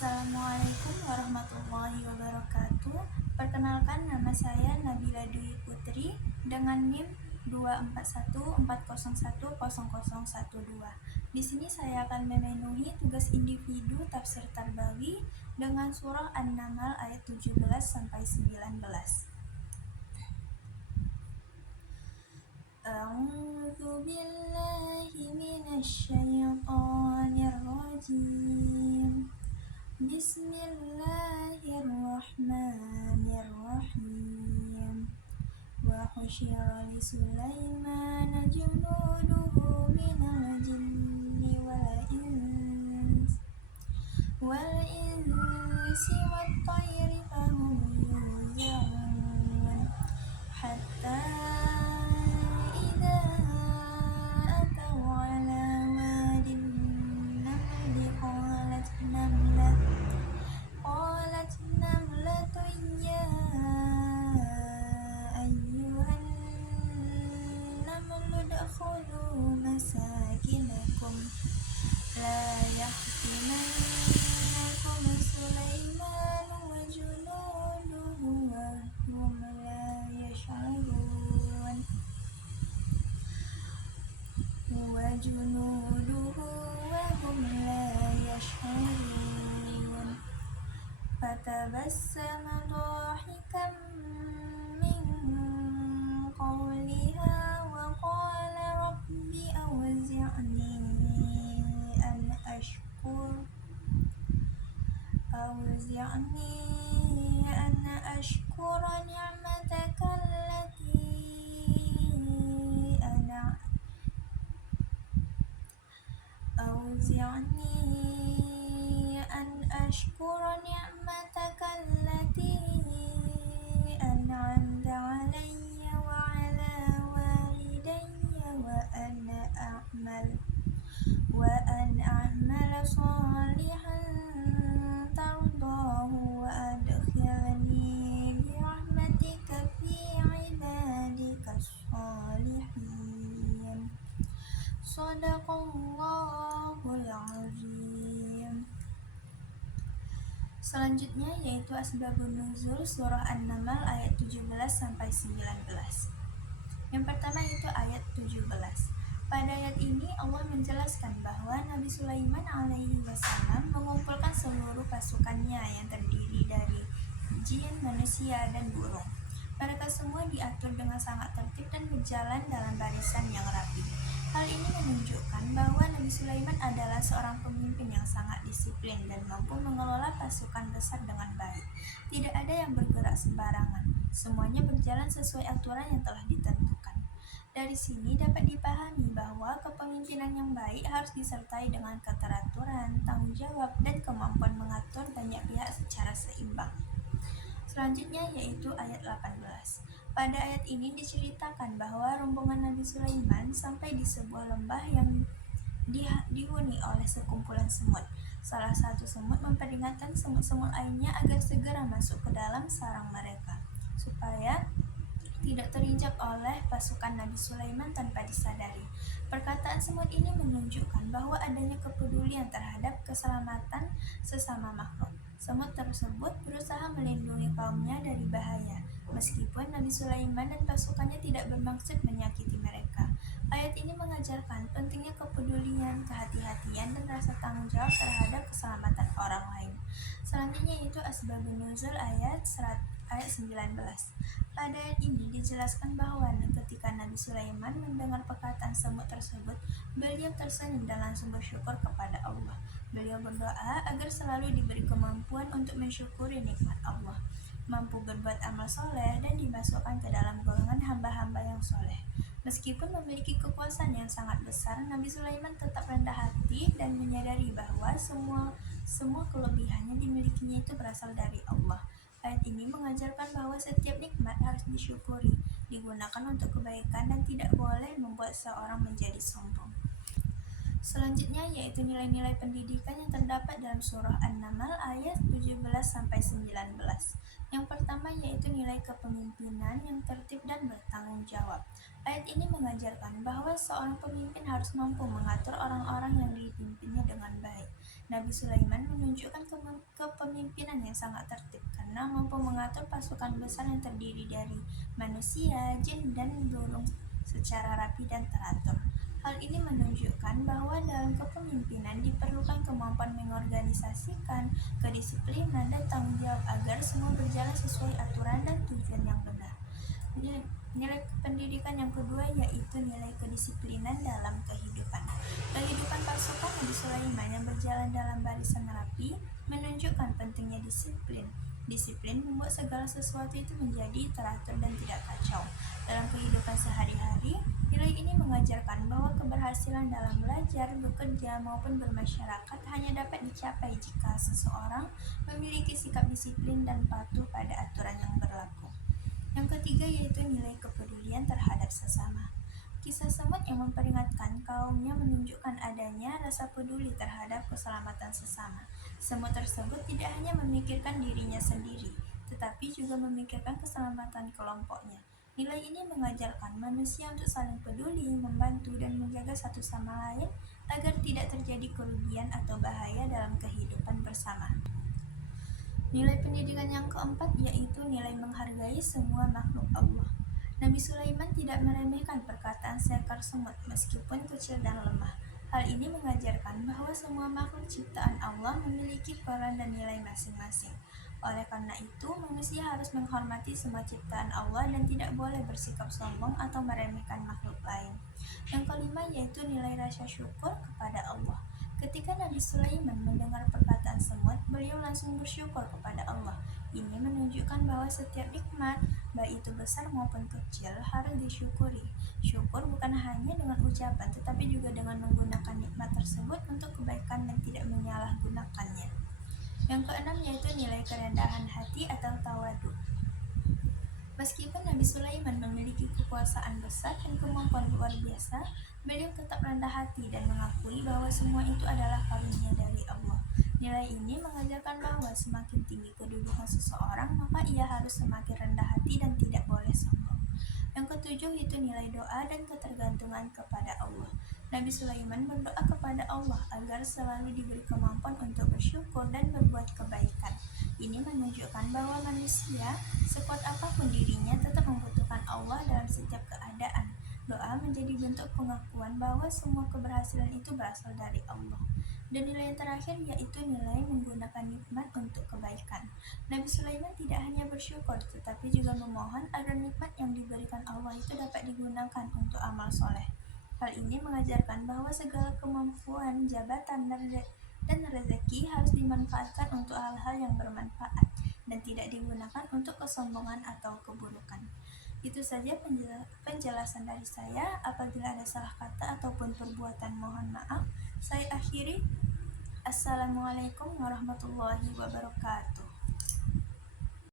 Assalamualaikum warahmatullahi wabarakatuh. Perkenalkan, nama saya Nabila Dwi Putri dengan NIM 241401012. Di sini saya akan memenuhi tugas individu tafsir Tarbawi dengan surah An-Naml ayat 17 sampai 19. A'udzu billahi minasy syaithanir rajim. Bismillahirrahmanirrahim. Wa husyira li Sulaimana junuduhu minal jinni wal insi wat tayri fahum yuzaun hatta idza ataw ala wadin namli qalat namlatun ya ayyuhan namlu udkhulu masakinakum la yahtimannakum Sulaiman wa junuduhu wa hum la yash'urun fatabassama dhahikan min qawliha wa qala rabbi awzi'ni an ashkura ni'mataka allati an'amta 'alayya wa 'ala walidayya wa an a'mala shalihan tardahu wa adkhilni bi rahmatika fi 'ibadika shalihin. Shadaqallahul azim. Selanjutnya yaitu asbabun nuzul surah An-Naml ayat 17 sampai 19. Yang pertama itu ayat 17. Pada ayat ini Allah menjelaskan bahwa Nabi Sulaiman alaihi wasallam mengumpulkan seluruh pasukannya yang terdiri dari jin, manusia, dan burung. Mereka semua diatur dengan sangat tertib dan berjalan dalam barisan yang rapi. Hal ini menunjukkan bahwa Nabi Sulaiman adalah seorang pemimpin yang sangat disiplin dan mampu mengelola pasukan besar dengan baik. Tidak ada yang bergerak sembarangan. Semuanya berjalan sesuai aturan yang telah ditentukan. Dari sini dapat dipahami bahwa kepemimpinan yang baik harus disertai dengan keteraturan, tanggung jawab, dan kemampuan mengatur banyak pihak secara seimbang. Selanjutnya yaitu ayat 18. Pada ayat ini diceritakan bahwa rombongan Nabi Sulaiman sampai di sebuah lembah yang dihuni oleh sekumpulan semut. Salah satu semut memperingatkan semut-semut lainnya agar segera masuk ke dalam sarang mereka, supaya tidak terinjak oleh pasukan Nabi Sulaiman tanpa disadari. Perkataan semut ini menunjukkan bahwa adanya kepedulian terhadap keselamatan sesama makhluk. Semut tersebut berusaha melindungi kaumnya dari bahaya, meskipun Nabi Sulaiman dan pasukannya tidak bermaksud menyakiti mereka. Ayat ini mengajarkan pentingnya kepedulian, kehati-hatian, dan rasa tanggung jawab terhadap keselamatan orang lain. Selanjutnya itu asbabun nuzul ayat 19. Pada ayat ini dijelaskan bahwa ketika Nabi Sulaiman mendengar perkataan semut tersebut, beliau tersenyum dan langsung bersyukur kepada Allah. Beliau berdoa agar selalu diberi kemampuan untuk mensyukuri nikmat Allah, mampu berbuat amal soleh, dan dimasukkan ke dalam golongan hamba-hamba yang soleh. Meskipun memiliki kekuasaan yang sangat besar, Nabi Sulaiman tetap rendah hati dan menyadari bahwa semua kelebihannya dimilikinya itu berasal dari Allah. Ayat ini mengajarkan bahwa setiap nikmat harus disyukuri, digunakan untuk kebaikan, dan tidak boleh membuat seorang menjadi sombong. Selanjutnya yaitu nilai-nilai pendidikan yang terdapat dalam surah An-Naml ayat 17-19. Yang pertama yaitu nilai kepemimpinan yang tertib dan bertanggung jawab. Ayat ini mengajarkan bahwa seorang pemimpin harus mampu mengatur orang-orang yang dipimpinnya dengan baik. Nabi Sulaiman menunjukkan kepemimpinan yang sangat tertib karena mampu mengatur pasukan besar yang terdiri dari manusia, jin, dan burung secara rapi dan teratur. Hal ini menunjukkan bahwa dalam kepemimpinan diperlukan kemampuan mengorganisasikan, kedisiplinan, dan tanggung jawab agar semua berjalan sesuai aturan dan tujuan yang benar. Nilai pendidikan yang kedua yaitu nilai kedisiplinan dalam kehidupan. Kehidupan pasukan Nabi Sulaiman yang berjalan dalam barisan rapi menunjukkan pentingnya disiplin. Disiplin membuat segala sesuatu itu menjadi teratur dan tidak kacau. Dalam kehidupan sehari-hari, nilai ini mengajarkan bahwa keberhasilan dalam belajar, bekerja, maupun bermasyarakat hanya dapat dicapai jika seseorang memiliki sikap disiplin dan patuh pada aturan yang berlaku. Yang ketiga yaitu nilai kepedulian terhadap sesama. Kisah semut yang memperingatkan kaumnya menunjukkan adanya rasa peduli terhadap keselamatan sesama. Semut tersebut tidak hanya memikirkan dirinya sendiri, tetapi juga memikirkan keselamatan kelompoknya. Nilai ini mengajarkan manusia untuk saling peduli, membantu, dan menjaga satu sama lain agar tidak terjadi kerugian atau bahaya dalam kehidupan bersama. Nilai pendidikan yang keempat yaitu nilai menghargai semua makhluk Allah. Nabi Sulaiman tidak meremehkan perkataan seekor semut meskipun kecil dan lemah. Hal ini mengajarkan bahwa semua makhluk ciptaan Allah memiliki peran dan nilai masing-masing. Oleh karena itu, manusia harus menghormati semua ciptaan Allah dan tidak boleh bersikap sombong atau meremehkan makhluk lain. Yang kelima yaitu nilai rasa syukur kepada Allah. Ketika Nabi Sulaiman mendengar perkataan semut, beliau langsung bersyukur kepada Allah. Ini menunjukkan bahwa setiap nikmat, baik itu besar maupun kecil, harus disyukuri. Syukur bukan hanya dengan ucapan, tetapi juga dengan menggunakan nikmat tersebut untuk kebaikan dan tidak menyalahgunakannya. Yang keenam yaitu nilai kerendahan hati atau tawadu. Meskipun Nabi Sulaiman memiliki kekuasaan besar dan kemampuan luar biasa, beliau tetap rendah hati dan mengakui bahwa semua itu adalah karunia dari Allah. Nilai ini mengajarkan bahwa semakin tinggi kedudukan seseorang, maka ia harus semakin rendah hati dan tidak boleh sombong. Yang ketujuh itu nilai doa dan ketergantungan kepada Allah. Nabi Sulaiman berdoa kepada Allah agar selalu diberi kemampuan untuk bersyukur dan berbuat kebaikan. Ini menunjukkan bahwa manusia, sekuat apapun dirinya, tetap membutuhkan Allah dalam setiap keadaan. Doa menjadi bentuk pengakuan bahwa semua keberhasilan itu berasal dari Allah. Dan nilai yang terakhir yaitu nilai menggunakan nikmat untuk kebaikan. Nabi Sulaiman tidak hanya bersyukur, tetapi juga memohon agar nikmat yang diberikan Allah itu dapat digunakan untuk amal soleh. Hal ini mengajarkan bahwa segala kemampuan, jabatan, dan rezeki harus dimanfaatkan untuk hal-hal yang bermanfaat dan tidak digunakan untuk kesombongan atau keburukan. Itu saja penjelasan dari saya. Apabila ada salah kata ataupun perbuatan, mohon maaf. Saya akhiri. Assalamualaikum warahmatullahi wabarakatuh.